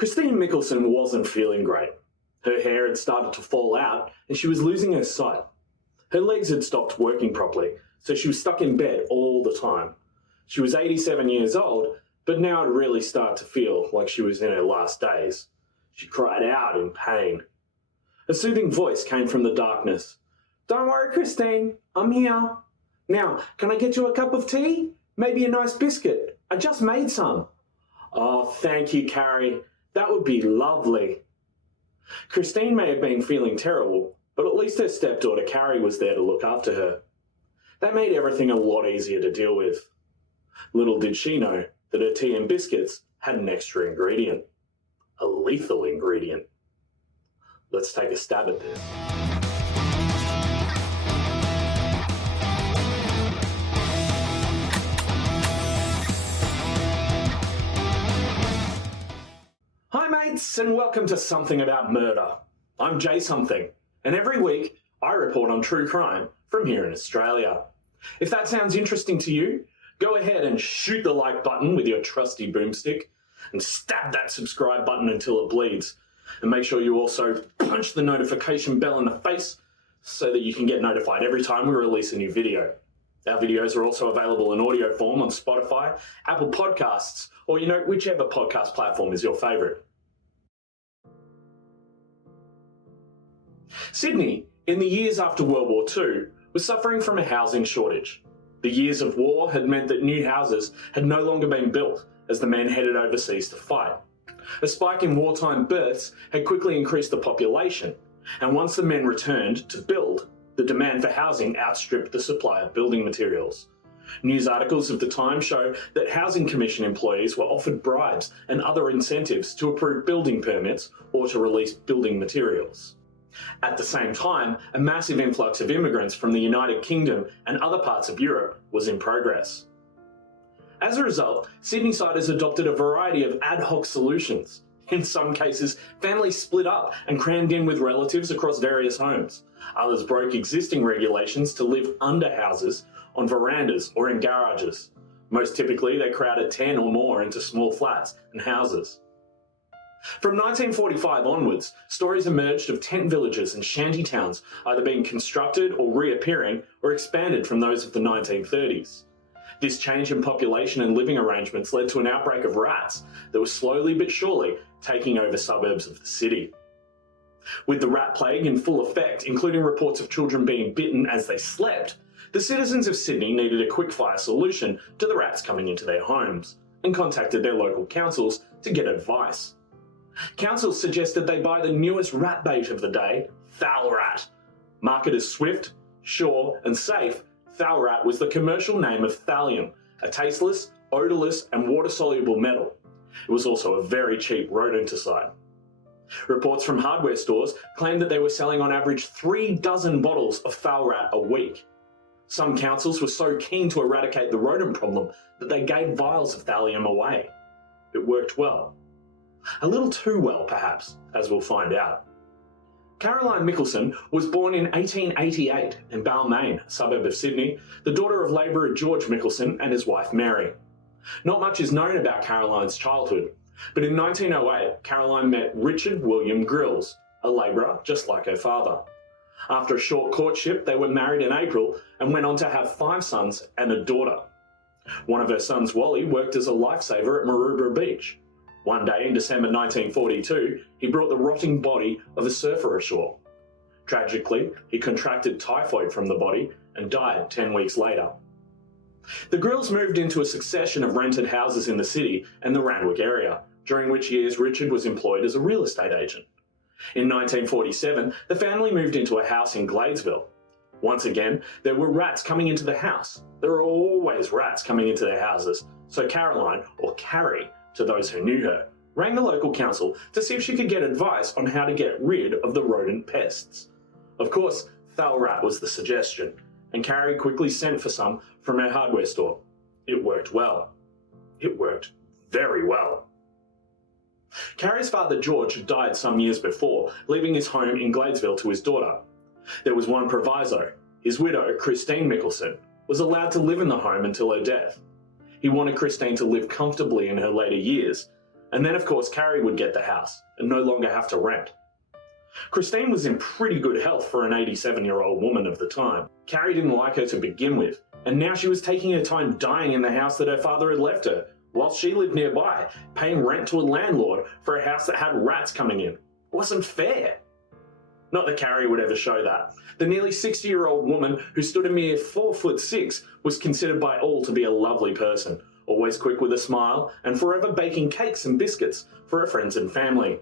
Christine Mickelson wasn't feeling great. Her hair had started to fall out and she was losing her sight. Her legs had stopped working properly, so she was stuck in bed all the time. She was 87 years old, but now it really started to feel like she was in her last days. She cried out in pain. A soothing voice came from the darkness. "Don't worry, Christine, I'm here. Now, can I get you a cup of tea? Maybe a nice biscuit. I just made some." "Oh, thank you, Carrie. That would be lovely." Christine may have been feeling terrible, but at least her stepdaughter Carrie was there to look after her. That made everything a lot easier to deal with. Little did she know that her tea and biscuits had an extra ingredient. A lethal ingredient. Let's take a stab at this. Hi mates, and welcome to Something About Murder. I'm Jay Something, and every week I report on true crime from here in Australia. If that sounds interesting to you, go ahead and shoot the like button with your trusty boomstick and stab that subscribe button until it bleeds. And make sure you also punch the notification bell in the face so that you can get notified every time we release a new video. Our videos are also available in audio form on Spotify, Apple Podcasts, or whichever podcast platform is your favourite. Sydney, in the years after World War II, was suffering from a housing shortage. The years of war had meant that new houses had no longer been built as the men headed overseas to fight. A spike in wartime births had quickly increased the population, and once the men returned to build, the demand for housing outstripped the supply of building materials. News articles of the time show that Housing Commission employees were offered bribes and other incentives to approve building permits or to release building materials. At the same time, a massive influx of immigrants from the United Kingdom and other parts of Europe was in progress. As a result, Sydneysiders adopted a variety of ad hoc solutions. In some cases, families split up and crammed in with relatives across various homes. Others broke existing regulations to live under houses, on verandas or in garages. Most typically, they crowded 10 or more into small flats and houses. From 1945 onwards, stories emerged of tent villages and shanty towns either being constructed or reappearing or expanded from those of the 1930s. This change in population and living arrangements led to an outbreak of rats that was slowly but surely taking over suburbs of the city. With the rat plague in full effect, including reports of children being bitten as they slept, the citizens of Sydney needed a quick-fire solution to the rats coming into their homes and contacted their local councils to get advice. Councils suggested they buy the newest rat bait of the day, Thalrat. Marketed as swift, sure and safe, Thalrat was the commercial name of thallium, a tasteless, odourless and water-soluble metal. It was also a very cheap rodenticide. Reports from hardware stores claimed that they were selling on average 3 dozen bottles of Thalrat a week. Some councils were so keen to eradicate the rodent problem that they gave vials of thallium away. It worked well. A little too well, perhaps, as we'll find out. Caroline Mickelson was born in 1888 in Balmain, a suburb of Sydney, the daughter of labourer George Mickelson and his wife Mary. Not much is known about Caroline's childhood, but in 1908 Caroline met Richard William Grills, a labourer just like her father. After a short courtship, they were married in April and went on to have 5 sons and a daughter. One of her sons, Wally, worked as a lifesaver at Maroubra Beach. One day in December 1942, he brought the rotting body of a surfer ashore. Tragically, he contracted typhoid from the body and died 10 weeks later. The Grills moved into a succession of rented houses in the city and the Randwick area, during which years Richard was employed as a real estate agent. In 1947, the family moved into a house in Gladesville. Once again, there were rats coming into the house. There are always rats coming into their houses, so Caroline, or Carrie, to those who knew her, rang the local council to see if she could get advice on how to get rid of the rodent pests. Of course, Thalrat was the suggestion, and Carrie quickly sent for some from her hardware store. It worked well. It worked very well. Carrie's father George had died some years before, leaving his home in Gladesville to his daughter. There was one proviso. His widow, Christine Mickelson, was allowed to live in the home until her death. He wanted Christine to live comfortably in her later years, And then of course Carrie would get the house and no longer have to rent. Christine was in pretty good health for an 87-year-old woman of the time. Carrie didn't like her to begin with, and now she was taking her time dying in the house that her father had left her, whilst she lived nearby, paying rent to a landlord for a house that had rats coming in. It wasn't fair. Not that Carrie would ever show that. The nearly 60-year-old woman, who stood a mere 4'6", was considered by all to be a lovely person, always quick with a smile, and forever baking cakes and biscuits for her friends and family.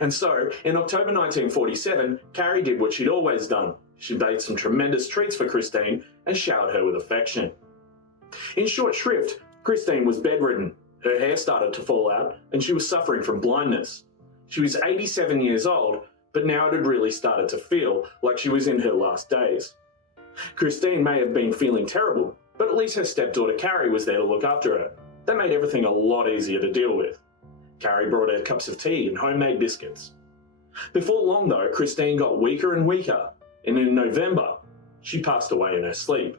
And so, in October 1947, Carrie did what she'd always done. She baked some tremendous treats for Christine and showered her with affection. In short shrift, Christine was bedridden, her hair started to fall out, and she was suffering from blindness. She was 87 years old, but now it had really started to feel like she was in her last days. Christine may have been feeling terrible, but at least her stepdaughter Carrie was there to look after her. That made everything a lot easier to deal with. Carrie brought her cups of tea and homemade biscuits. Before long though, Christine got weaker and weaker, and in November, she passed away in her sleep.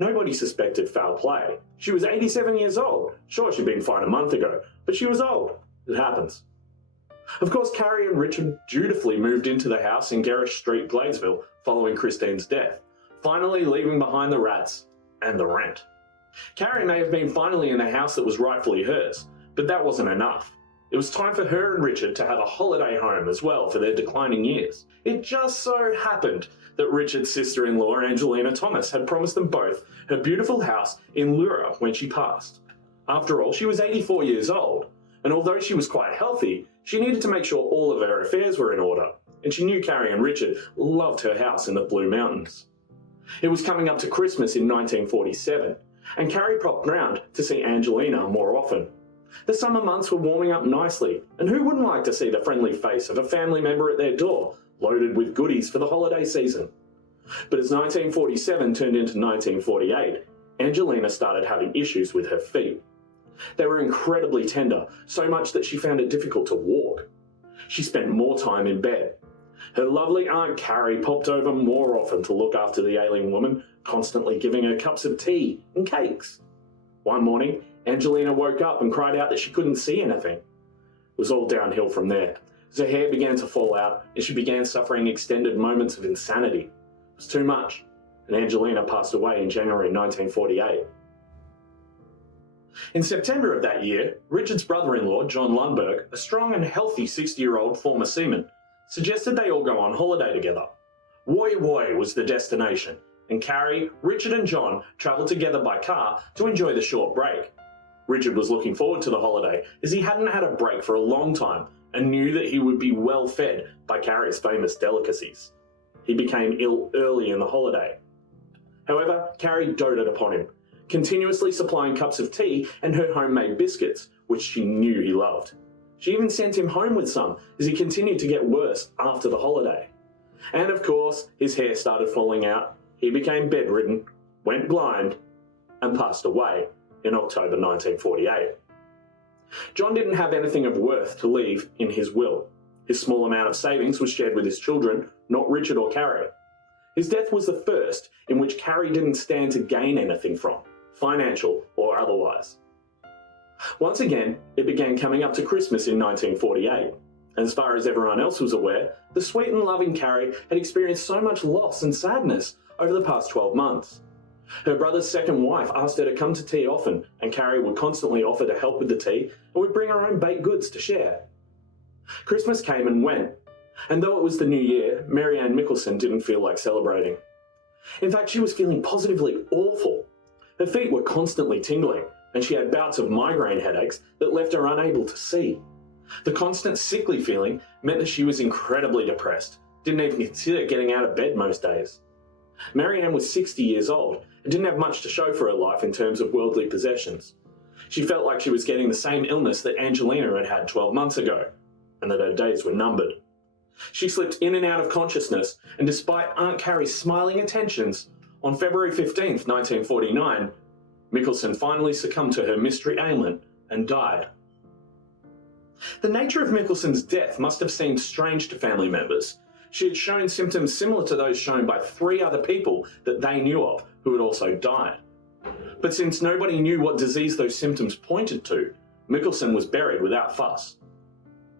Nobody suspected foul play. She was 87 years old. Sure, she'd been fine a month ago, but she was old. It happens. Of course, Carrie and Richard dutifully moved into the house in Gerrish Street, Gladesville, following Christine's death, finally leaving behind the rats and the rent. Carrie may have been finally in the house that was rightfully hers, but that wasn't enough. It was time for her and Richard to have a holiday home as well for their declining years. It just so happened that Richard's sister-in-law, Angelina Thomas, had promised them both her beautiful house in Lura when she passed. After all, she was 84 years old, and although she was quite healthy, she needed to make sure all of her affairs were in order, and she knew Carrie and Richard loved her house in the Blue Mountains. It was coming up to Christmas in 1947, and Carrie popped round to see Angelina more often. The summer months were warming up nicely, and who wouldn't like to see the friendly face of a family member at their door, loaded with goodies for the holiday season? But as 1947 turned into 1948, Angelina started having issues with her feet. They were incredibly tender, so much that she found it difficult to walk. She spent more time in bed. Her lovely Aunt Carrie popped over more often to look after the ailing woman, constantly giving her cups of tea and cakes. One morning, Angelina woke up and cried out that she couldn't see anything. It was all downhill from there, as her hair began to fall out and she began suffering extended moments of insanity. It was too much, and Angelina passed away in January 1948. In September of that year, Richard's brother-in-law, John Lundberg, a strong and healthy 60-year-old former seaman, suggested they all go on holiday together. Woy Woy was the destination, and Carrie, Richard and John travelled together by car to enjoy the short break. Richard was looking forward to the holiday as he hadn't had a break for a long time and knew that he would be well fed by Carrie's famous delicacies. He became ill early in the holiday. However, Carrie doted upon him, continuously supplying cups of tea and her homemade biscuits, which she knew he loved. She even sent him home with some as he continued to get worse after the holiday. And of course, his hair started falling out, he became bedridden, went blind, and passed away in October 1948. John didn't have anything of worth to leave in his will. His small amount of savings was shared with his children, not Richard or Carrie. His death was the first in which Carrie didn't stand to gain anything from, financial or otherwise. Once again, it began coming up to Christmas in 1948. As far as everyone else was aware, the sweet and loving Carrie had experienced so much loss and sadness over the past 12 months. Her brother's second wife asked her to come to tea often, and Carrie would constantly offer to help with the tea and would bring her own baked goods to share. Christmas came and went, and though it was the new year, Mary Ann Mickelson didn't feel like celebrating. In fact, she was feeling positively awful. Her feet were constantly tingling, and she had bouts of migraine headaches that left her unable to see. The constant sickly feeling meant that she was incredibly depressed, didn't even consider getting out of bed most days. Mary Ann was 60 years old and didn't have much to show for her life in terms of worldly possessions. She felt like she was getting the same illness that Angelina had had 12 months ago, and that her days were numbered. She slipped in and out of consciousness, and despite Aunt Carrie's smiling attentions, on February 15th, 1949, Mickelson finally succumbed to her mystery ailment and died. The nature of Mickelson's death must have seemed strange to family members. She had shown symptoms similar to those shown by 3 other people that they knew of who had also died. But since nobody knew what disease those symptoms pointed to, Mickelson was buried without fuss.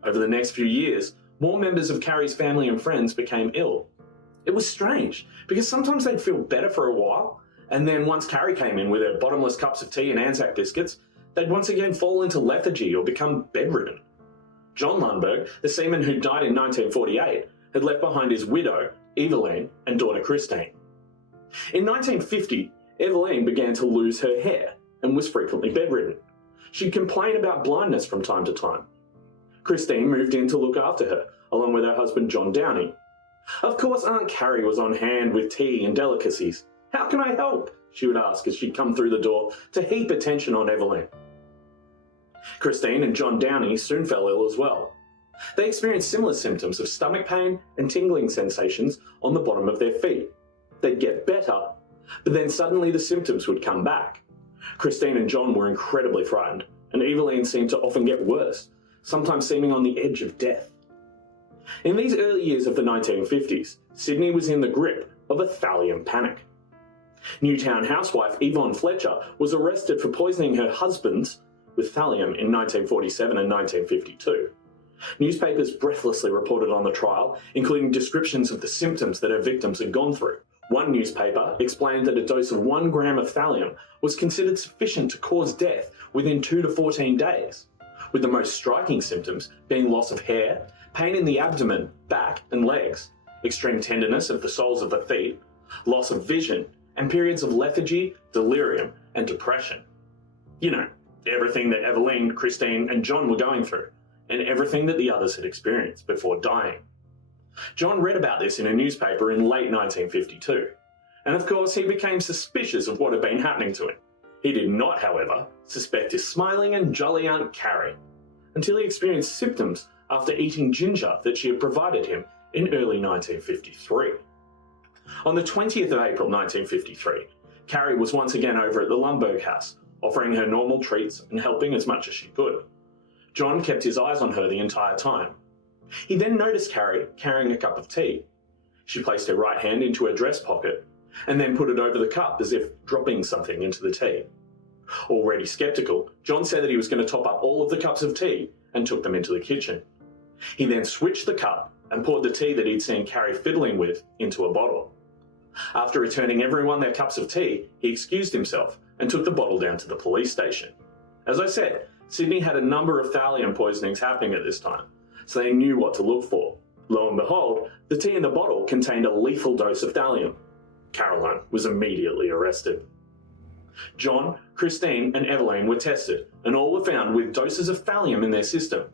Over the next few years, more members of Carrie's family and friends became ill. It was strange, because sometimes they'd feel better for a while, and then once Carrie came in with her bottomless cups of tea and Anzac biscuits, they'd once again fall into lethargy or become bedridden. John Lundberg, the seaman who died in 1948, had left behind his widow, Eveline, and daughter Christine. In 1950, Eveline began to lose her hair and was frequently bedridden. She'd complain about blindness from time to time. Christine moved in to look after her, along with her husband John Downey. Of course, Aunt Carrie was on hand with tea and delicacies. "How can I help?" she would ask as she'd come through the door to heap attention on Eveline. Christine and John Downey soon fell ill as well. They experienced similar symptoms of stomach pain and tingling sensations on the bottom of their feet. They'd get better, but then suddenly the symptoms would come back. Christine and John were incredibly frightened, and Eveline seemed to often get worse, sometimes seeming on the edge of death. In these early years of the 1950s, Sydney was in the grip of a thallium panic. Newtown housewife Yvonne Fletcher was arrested for poisoning her husbands with thallium in 1947 and 1952. Newspapers breathlessly reported on the trial, including descriptions of the symptoms that her victims had gone through. One newspaper explained that a dose of 1 gram of thallium was considered sufficient to cause death within 2 to 14 days, with the most striking symptoms being loss of hair, pain in the abdomen, back and legs, extreme tenderness of the soles of the feet, loss of vision, and periods of lethargy, delirium, and depression. You know, everything that Eveline, Christine, and John were going through, and everything that the others had experienced before dying. John read about this in a newspaper in late 1952, and of course he became suspicious of what had been happening to him. He did not, however, suspect his smiling and jolly Aunt Carrie, until he experienced symptoms after eating ginger that she had provided him in early 1953. On the 20th of April 1953, Carrie was once again over at the Lundberg house, offering her normal treats and helping as much as she could. John kept his eyes on her the entire time. He then noticed Carrie carrying a cup of tea. She placed her right hand into her dress pocket and then put it over the cup as if dropping something into the tea. Already skeptical, John said that he was going to top up all of the cups of tea and took them into the kitchen. He then switched the cup and poured the tea that he'd seen Carrie fiddling with into a bottle. After returning everyone their cups of tea, he excused himself and took the bottle down to the police station. As I said, Sydney had a number of thallium poisonings happening at this time, so they knew what to look for. Lo and behold, the tea in the bottle contained a lethal dose of thallium. Caroline was immediately arrested. John, Christine, and Eveline were tested, and all were found with doses of thallium in their system.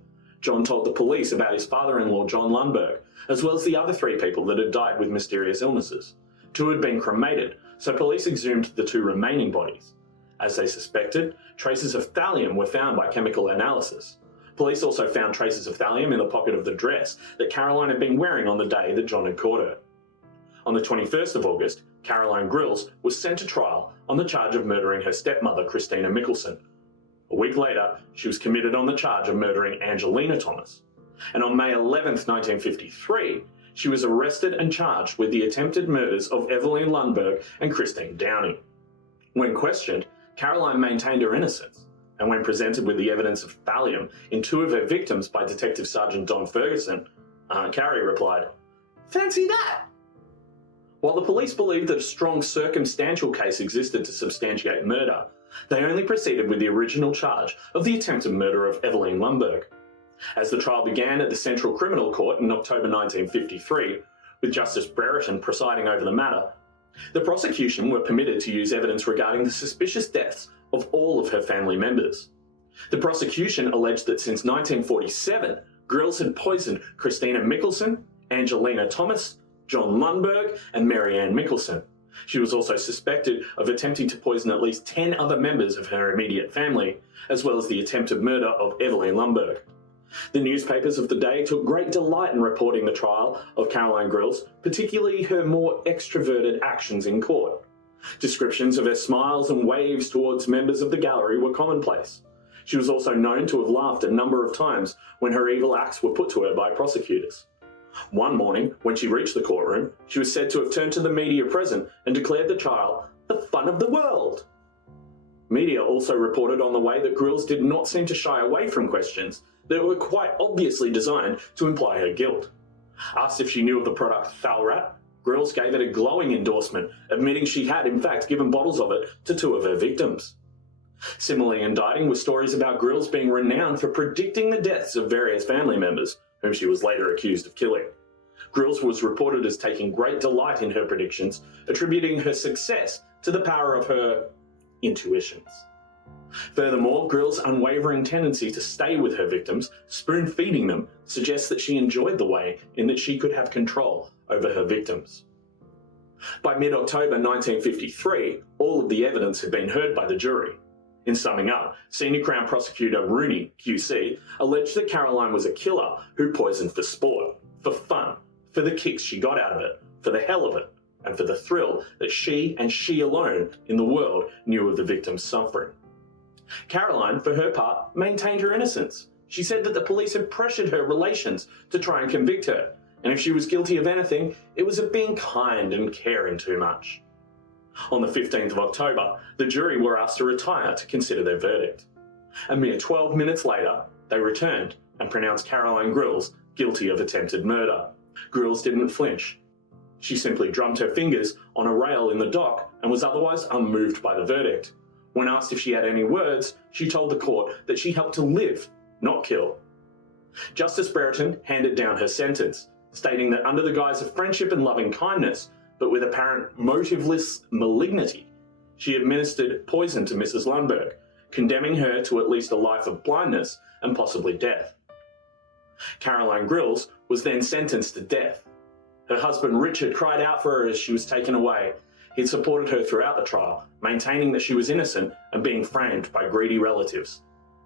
John told the police about his father-in-law, John Lundberg, as well as the other 3 people that had died with mysterious illnesses. 2 had been cremated, so police exhumed the 2 remaining bodies. As they suspected, traces of thallium were found by chemical analysis. Police also found traces of thallium in the pocket of the dress that Caroline had been wearing on the day that John had caught her. On the 21st of August, Caroline Grills was sent to trial on the charge of murdering her stepmother, Christina Mickelson. A week later, she was committed on the charge of murdering Angelina Thomas. And on May 11th, 1953, she was arrested and charged with the attempted murders of Eveline Lundberg and Christine Downey. When questioned, Caroline maintained her innocence, and when presented with the evidence of thallium in 2 of her victims by Detective Sergeant Don Ferguson, Aunt Carrie replied, "Fancy that!" While the police believed that a strong circumstantial case existed to substantiate murder, they only proceeded with the original charge of the attempted murder of Eveline Lundberg. As the trial began at the Central Criminal Court in October 1953, with Justice Brereton presiding over the matter, the prosecution were permitted to use evidence regarding the suspicious deaths of all of her family members. The prosecution alleged that since 1947, Grills had poisoned Christina Mickelson, Angelina Thomas, John Lundberg, and Mary Ann Mickelson. She was also suspected of attempting to poison at least 10 other members of her immediate family, as well as the attempted murder of Eveline Lundberg. The newspapers of the day took great delight in reporting the trial of Caroline Grills, particularly her more extroverted actions in court. Descriptions of her smiles and waves towards members of the gallery were commonplace. She was also known to have laughed a number of times when her evil acts were put to her by prosecutors. One morning, when she reached the courtroom, she was said to have turned to the media present and declared the trial the fun of the world. Media also reported on the way that Grills did not seem to shy away from questions that were quite obviously designed to imply her guilt. Asked if she knew of the product Thalrat, Grills gave it a glowing endorsement, admitting she had in fact given bottles of it to 2 of her victims. Similarly indicting were stories about Grills being renowned for predicting the deaths of various family members, whom she was later accused of killing. Grills was reported as taking great delight in her predictions, attributing her success to the power of her intuitions. Furthermore, Grills' unwavering tendency to stay with her victims, spoon-feeding them, suggests that she enjoyed the way in that she could have control over her victims. By mid-October 1953, all of the evidence had been heard by the jury. In summing up, Senior Crown Prosecutor Rooney, QC, alleged that Caroline was a killer who poisoned for sport, for fun, for the kicks she got out of it, for the hell of it, and for the thrill that she and she alone in the world knew of the victim's suffering. Caroline, for her part, maintained her innocence. She said that the police had pressured her relations to try and convict her, and if she was guilty of anything, it was of being kind and caring too much. On the 15th of October, the jury were asked to retire to consider their verdict. A mere 12 minutes later, they returned and pronounced Caroline Grills guilty of attempted murder. Grills didn't flinch. She simply drummed her fingers on a rail in the dock and was otherwise unmoved by the verdict. When asked if she had any words, she told the court that she helped to live, not kill. Justice Brereton handed down her sentence, stating that under the guise of friendship and loving kindness, but with apparent motiveless malignity, she administered poison to Mrs. Lundberg, condemning her to at least a life of blindness and possibly death. Caroline Grills was then sentenced to death. Her husband Richard cried out for her as she was taken away. He'd supported her throughout the trial, maintaining that she was innocent and being framed by greedy relatives.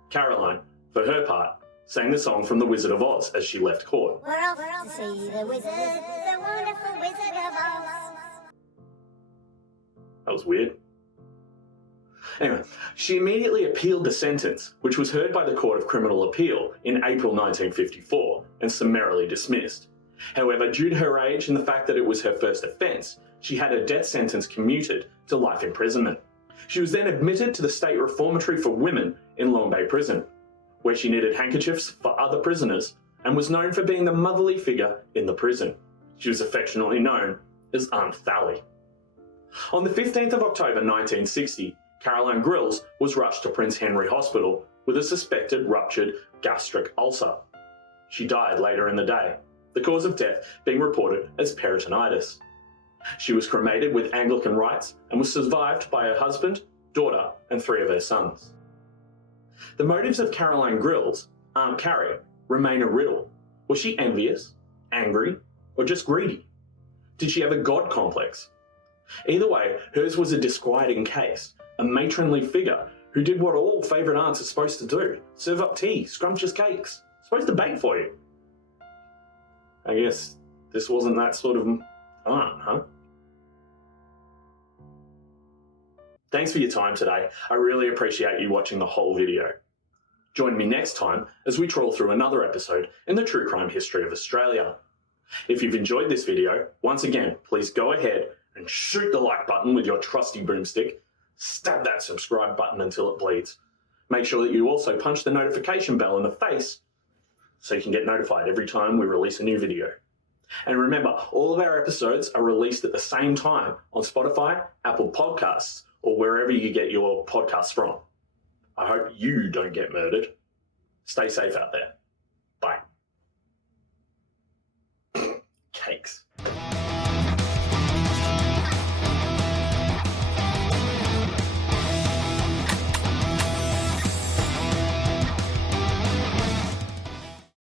Caroline, for her part, sang the song from The Wizard of Oz as she left court. We're off to see the wizard, the wonderful Wizard of Oz. That was weird. Anyway, she immediately appealed the sentence, which was heard by the Court of Criminal Appeal in April 1954 and summarily dismissed. However, due to her age and the fact that it was her first offence, she had her death sentence commuted to life imprisonment. She was then admitted to the State Reformatory for Women in Long Bay Prison, where she knitted handkerchiefs for other prisoners and was known for being the motherly figure in the prison. She was affectionately known as Aunt Thally. On the 15th of October 1960, Caroline Grills was rushed to Prince Henry Hospital with a suspected ruptured gastric ulcer. She died later in the day, the cause of death being reported as peritonitis. She was cremated with Anglican rites and was survived by her husband, daughter, and 3 of her sons. The motives of Caroline Grills, Aunt Carrie, remain a riddle. Was she envious, angry, or just greedy? Did she have a god complex? Either way, hers was a disquieting case, a matronly figure who did what all favourite aunts are supposed to do: serve up tea, scrumptious cakes, supposed to bake for you. I guess this wasn't that sort of aunt, huh? Thanks for your time today. I really appreciate you watching the whole video. Join me next time as we trawl through another episode in the true crime history of Australia. If you've enjoyed this video, once again, please go ahead and shoot the like button with your trusty broomstick. Stab that subscribe button until it bleeds. Make sure that you also punch the notification bell in the face so you can get notified every time we release a new video. And remember, all of our episodes are released at the same time on Spotify, Apple Podcasts, or wherever you get your podcasts from. I hope you don't get murdered. Stay safe out there. Bye. Cakes.